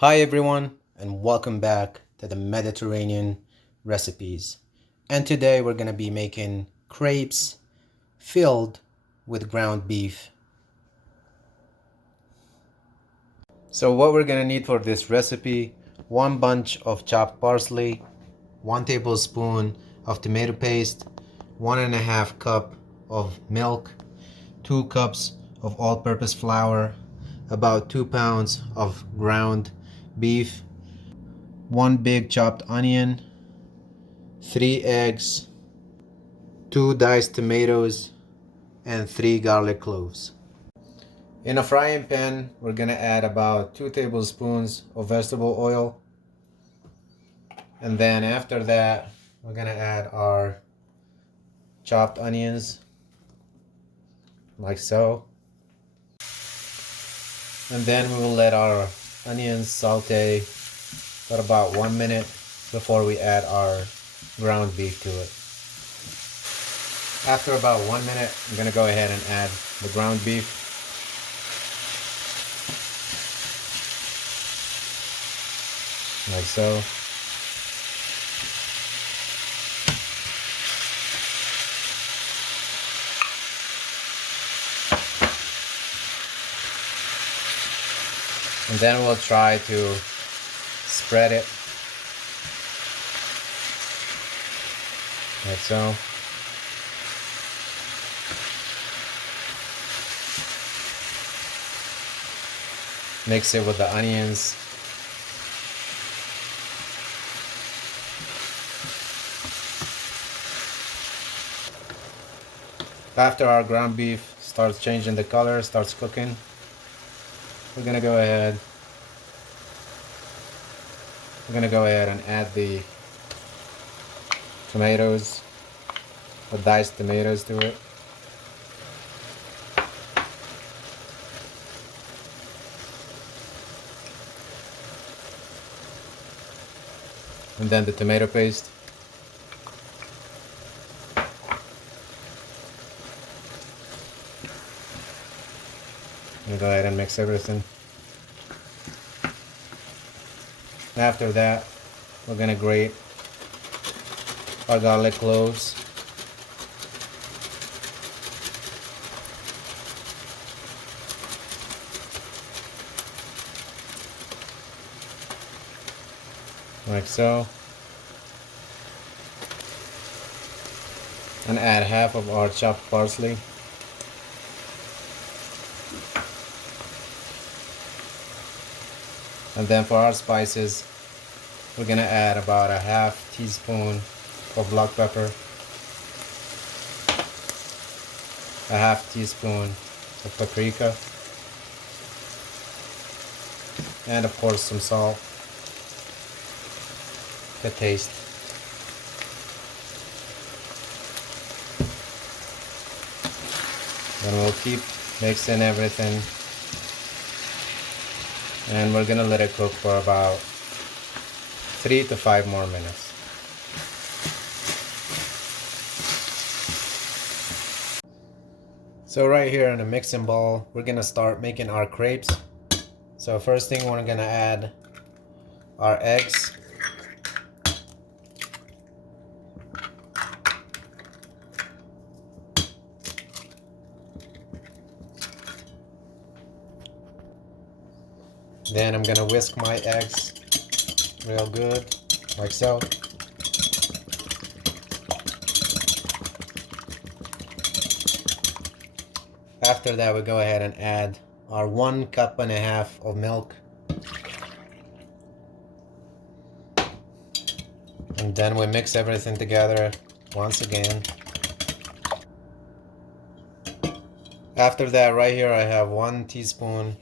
Hi everyone, and welcome back to the Mediterranean recipes. And today we're going to be making crepes filled with ground beef. So what we're going to need for this recipe: one bunch of chopped parsley, 1 tablespoon of tomato paste, 1.5 cup of milk, 2 cups of all-purpose flour, about 2 pounds of ground beef, one big chopped onion, 3 eggs, 2 diced tomatoes, and 3 garlic cloves. In a frying pan, we're gonna add about 2 tablespoons of vegetable oil, and then after that, we're gonna add our chopped onions, like so. And then we will let our onions saute for about 1 minute before we add our ground beef to it. After about 1 minute, I'm gonna go ahead and add the ground beef. Like so. And then we'll try to spread it like so. Mix it with the onions. After our ground beef starts changing the color, starts cooking, we're gonna go ahead and add the tomatoes, the diced tomatoes to it. And then the tomato paste. And go ahead and mix everything. After that, we're gonna grate our garlic cloves. Like so. And add half of our chopped parsley. And then for our spices, we're gonna add about a half teaspoon of black pepper, a half teaspoon of paprika, and of course some salt to taste. Then we'll keep mixing everything, and we're gonna let it cook for about 3 to 5 more minutes. So right here in a mixing bowl, we're gonna start making our crepes. So first thing, we're gonna add our eggs. Then I'm gonna whisk my eggs real good, like so. After that, we go ahead and add our 1.5 cups of milk. And then we mix everything together once again. After that, right here I have 1 teaspoon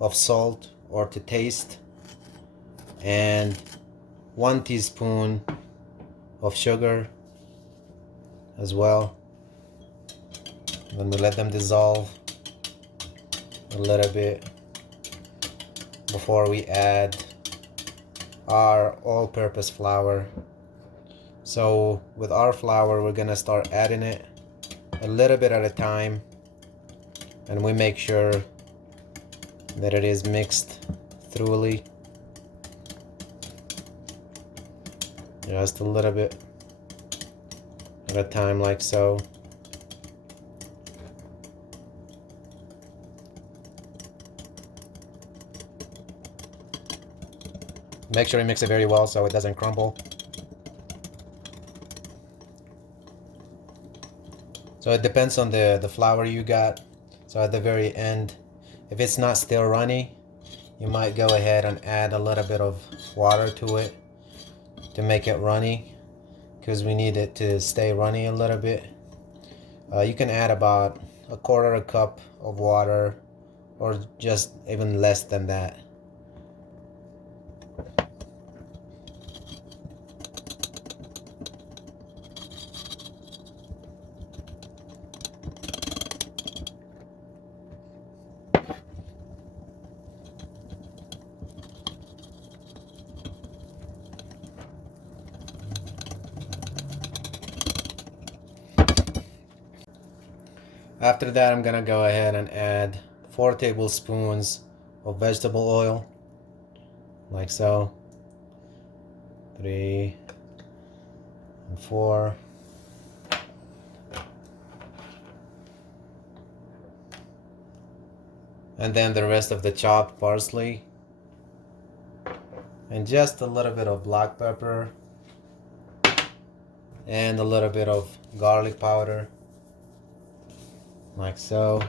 of salt or to taste, and 1 teaspoon of sugar as well. Then we let them dissolve a little bit before we add our all-purpose flour. So with our flour, we're gonna start adding it a little bit at a time, and we make sure that it is mixed thoroughly. Just a little bit at a time, like so. Make sure you mix it very well so it doesn't crumble. So it depends on the flour you got. So at the very end, if it's not still runny, you might go ahead and add a little bit of water to it to make it runny, because we need it to stay runny a little bit. You can add about a quarter a cup of water, or just even less than that. After that, I'm gonna go ahead and add 4 tablespoons of vegetable oil, like so. 3 and 4. And then the rest of the chopped parsley. And just a little bit of black pepper. And a little bit of garlic powder, like so.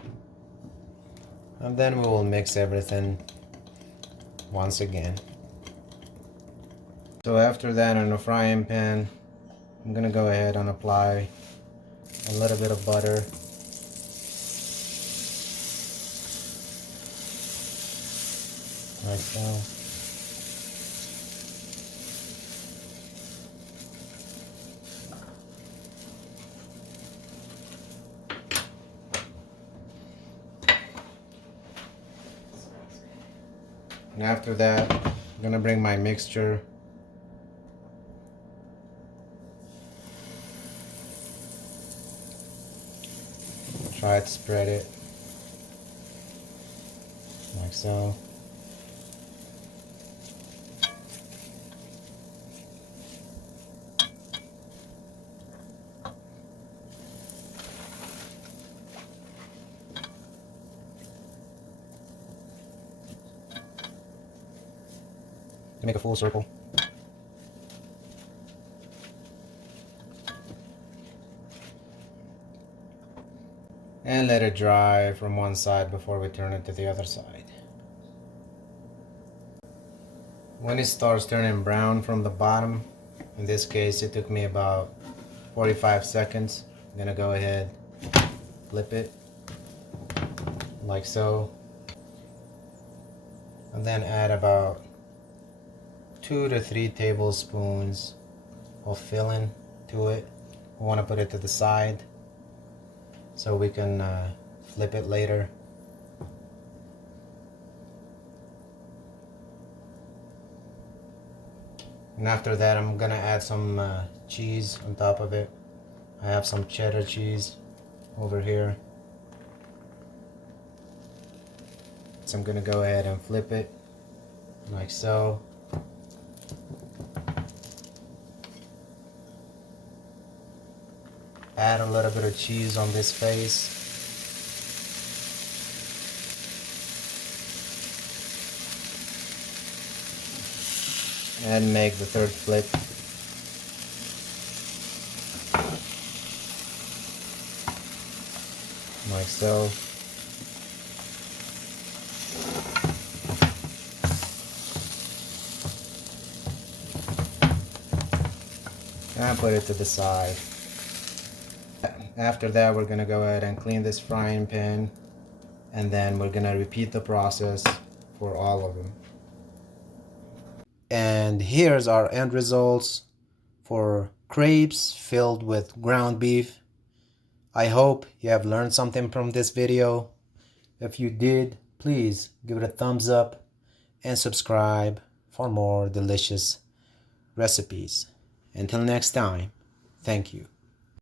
And then we will mix everything once again. So after that, in a frying pan, I'm gonna go ahead and apply a little bit of butter. Like so. And after that, I'm gonna bring my mixture. Try to spread it like so. To make a full circle. And let it dry from one side before we turn it to the other side. When it starts turning brown from the bottom, in this case it took me about 45 seconds, I'm gonna go ahead, flip it like so, and then add about 2 to 3 tablespoons of filling to it. We want to put it to the side so we can flip it later. And after that, I'm gonna add some cheese on top of it. I have some cheddar cheese over here. So I'm gonna go ahead and flip it like so. Add a little bit of cheese on this face. And make the third flip. Like so. And put it to the side. After that, we're gonna go ahead and clean this frying pan, and then we're gonna repeat the process for all of them. And here's our end results for crepes filled with ground beef. I hope you have learned something from this video. If you did, please give it a thumbs up and subscribe for more delicious recipes. Until next time, thank you.